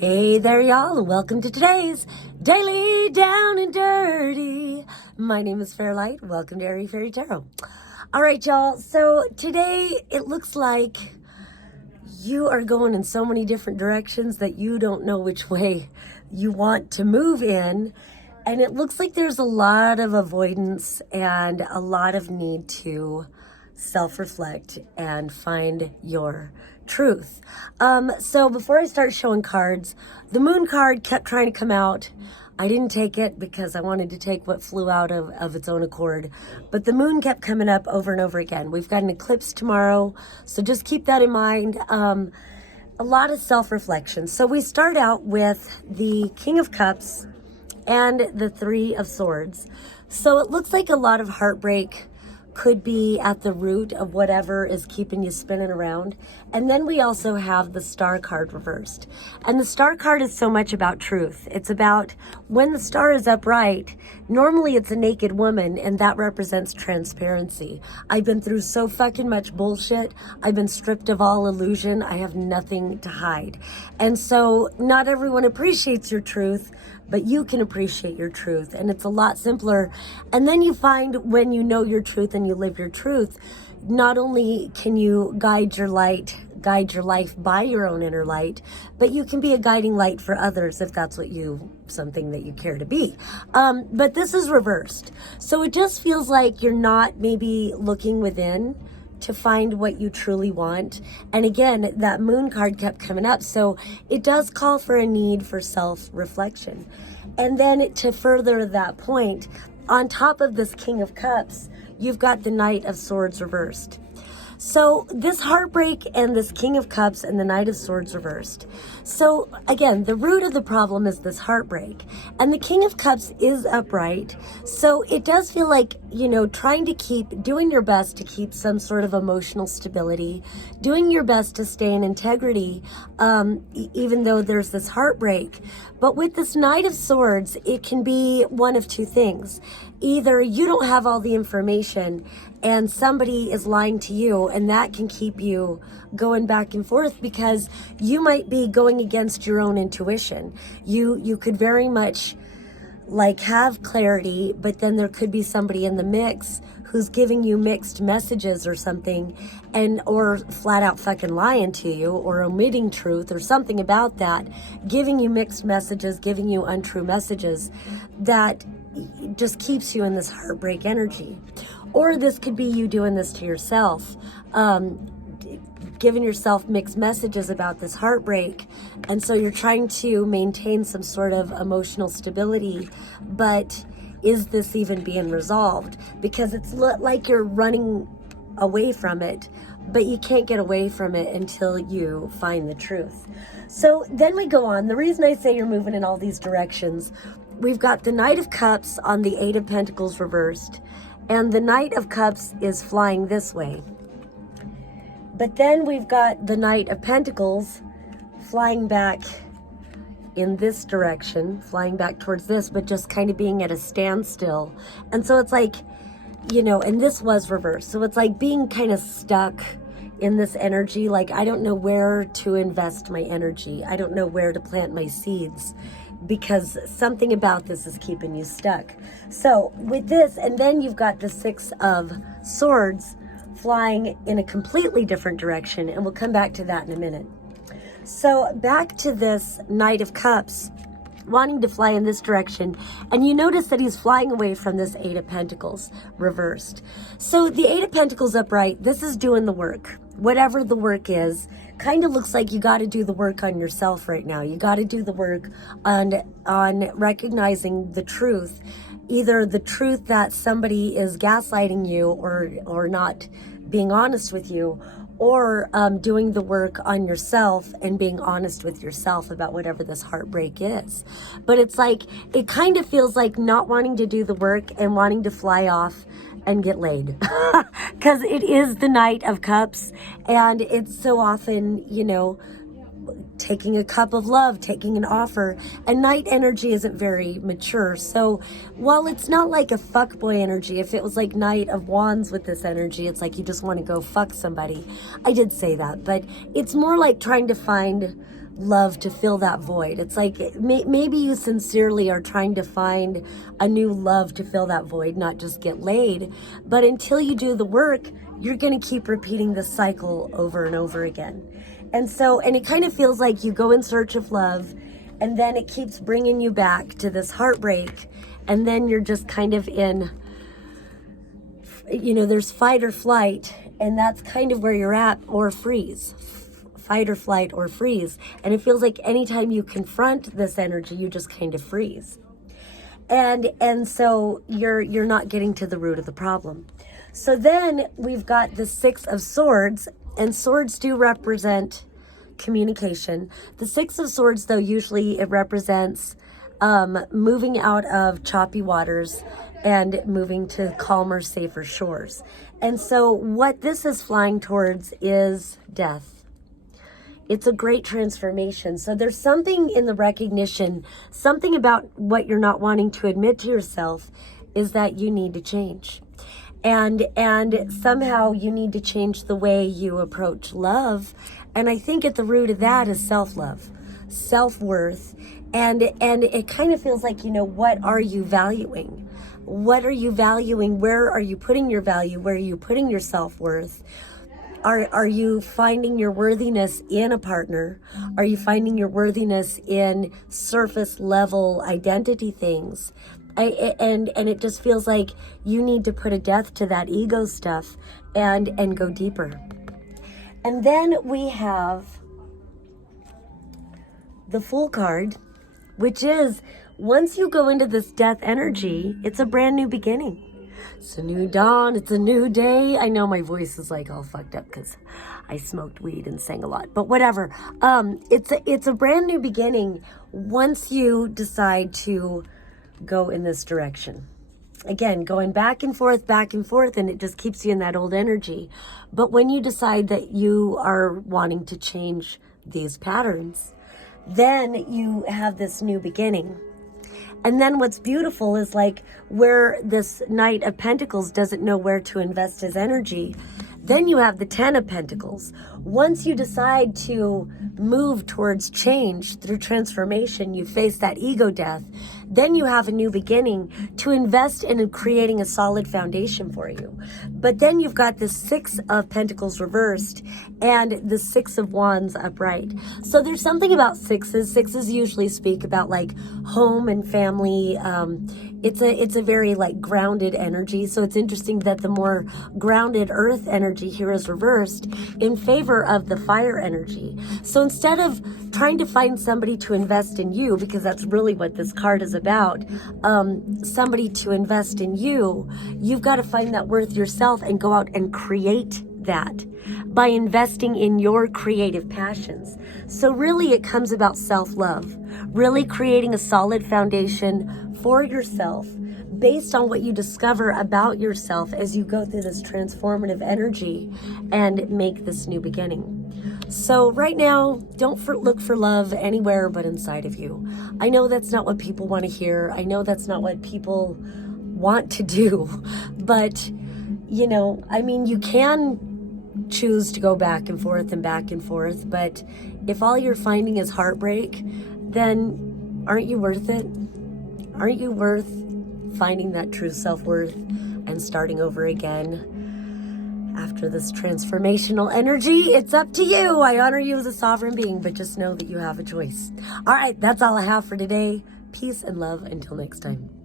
Hey there, y'all, and welcome to today's Daily Down and Dirty. My name is Fairlight. Welcome to Airy Fairy Tarot. All right, y'all, so today it looks like you are going in so many different directions that you don't know which way you want to move in. And it looks like there's a lot of avoidance and a lot of need to self-reflect and find your truth. So before I start showing cards, the moon card kept trying to come out. I didn't take it because I wanted to take what flew out of its own accord. But the moon kept coming up over and over again. We've got an eclipse tomorrow, so just keep that in mind. A lot of self-reflection. So we start out with the King of Cups and the Three of Swords. So it looks like a lot of heartbreak could be at the root of whatever is keeping you spinning around. And then we also have the Star card reversed. And the Star card is so much about truth. It's about when the star is upright, normally it's a naked woman, and that represents transparency. I've been through so fucking much bullshit. I've been stripped of all illusion. I have nothing to hide. And so not everyone appreciates your truth, but you can appreciate your truth, and it's a lot simpler. And then you find when you know your truth and you live your truth, not only can you guide your life by your own inner light, but you can be a guiding light for others if that's something that you care to be. But this is reversed. So it just feels like you're not maybe looking within to find what you truly want. And again, that moon card kept coming up. So it does call for a need for self-reflection. And then to further that point, on top of this King of Cups, you've got the Knight of Swords reversed. So this heartbreak and this King of Cups and the Knight of Swords reversed. So again, the root of the problem is this heartbreak. And the King of Cups is upright. So it does feel like, trying to doing your best to keep some sort of emotional stability, doing your best to stay in integrity, even though there's this heartbreak. But with this Knight of Swords, it can be one of two things. Either you don't have all the information and somebody is lying to you, and that can keep you going back and forth because you might be going against your own intuition. You could very much have clarity, but then there could be somebody in the mix who's giving you mixed messages or something, or flat out fucking lying to you or omitting truth or something about that, giving you mixed messages, giving you untrue messages that just keeps you in this heartbreak energy. Or this could be you doing this to yourself, giving yourself mixed messages about this heartbreak. And so you're trying to maintain some sort of emotional stability, but is this even being resolved? Because it's like you're running away from it, but you can't get away from it until you find the truth. So then we go on. The reason I say you're moving in all these directions, we've got the Knight of Cups on the Eight of Pentacles reversed, and the Knight of Cups is flying this way. But then we've got the Knight of Pentacles flying back in this direction, flying back towards this, but just kind of being at a standstill. And so it's like, and this was reversed. So it's like being kind of stuck in this energy. Like, I don't know where to invest my energy. I don't know where to plant my seeds because something about this is keeping you stuck. So with this, and then you've got the Six of Swords flying in a completely different direction, and we'll come back to that in a minute. So back to this Knight of Cups wanting to fly in this direction, and you notice that he's flying away from this Eight of Pentacles reversed. So the Eight of Pentacles upright, this is doing the work. Whatever the work is, kind of looks like you got to do the work on yourself right now. You got to do the work on recognizing the truth, either the truth that somebody is gaslighting you or not being honest with you, or doing the work on yourself and being honest with yourself about whatever this heartbreak is. But it's like, it kind of feels like not wanting to do the work and wanting to fly off and get laid. Because it is the Knight of Cups, and it's so often, taking a cup of love, taking an offer, and Knight energy isn't very mature. So while it's not like a fuckboy energy, if it was like Knight of Wands with this energy, it's like you just want to go fuck somebody. I did say that, but it's more like trying to find love to fill that void. It's like maybe you sincerely are trying to find a new love to fill that void, not just get laid. But until you do the work, you're going to keep repeating this cycle over and over again. And it kind of feels like you go in search of love, and then it keeps bringing you back to this heartbreak. And then you're just kind of in, there's fight or flight, and that's kind of where you're at, or freeze. Fight or flight or freeze. And it feels like anytime you confront this energy, you just kind of freeze. And so you're not getting to the root of the problem. So then we've got the Six of Swords, and swords do represent communication. The Six of Swords, though, usually it represents moving out of choppy waters and moving to calmer, safer shores. And so what this is flying towards is death. It's a great transformation. So there's something in the recognition, something about what you're not wanting to admit to yourself is that you need to change. And somehow you need to change the way you approach love. And I think at the root of that is self-love, self-worth. And it kind of feels like, what are you valuing? What are you valuing? Where are you putting your value? Where are you putting your self-worth? Are you finding your worthiness in a partner? Are you finding your worthiness in surface level identity things? And it just feels like you need to put a death to that ego stuff and go deeper. And then we have the Fool card, which is once you go into this death energy, it's a brand new beginning. It's a new dawn. It's a new day. I know my voice is like all fucked up because I smoked weed and sang a lot, but whatever. It's a brand new beginning once you decide to go in this direction. Again, going back and forth, and it just keeps you in that old energy. But when you decide that you are wanting to change these patterns, then you have this new beginning. And then what's beautiful is like where this Knight of Pentacles doesn't know where to invest his energy, then you have the Ten of Pentacles. Once you decide to move towards change through transformation, you face that ego death, then you have a new beginning to invest in creating a solid foundation for you. But then you've got the Six of Pentacles reversed and the Six of Wands upright. So there's something about sixes. Sixes usually speak about like home and family. It's a very like grounded energy. So it's interesting that the more grounded earth energy here is reversed in favor of the fire energy. So instead of trying to find somebody to invest in you, because that's really what this card is about, somebody to invest in you, you've got to find that worth yourself and go out and create that by investing in your creative passions. So really it comes about self-love, really creating a solid foundation for yourself based on what you discover about yourself as you go through this transformative energy and make this new beginning. So right now, don't look for love anywhere but inside of you. I know that's not what people want to hear. I know that's not what people want to do. But, you can choose to go back and forth. But if all you're finding is heartbreak, then aren't you worth it? Aren't you worth finding that true self-worth and starting over again? After this transformational energy, it's up to you. I honor you as a sovereign being, but just know that you have a choice. All right, that's all I have for today. Peace and love until next time.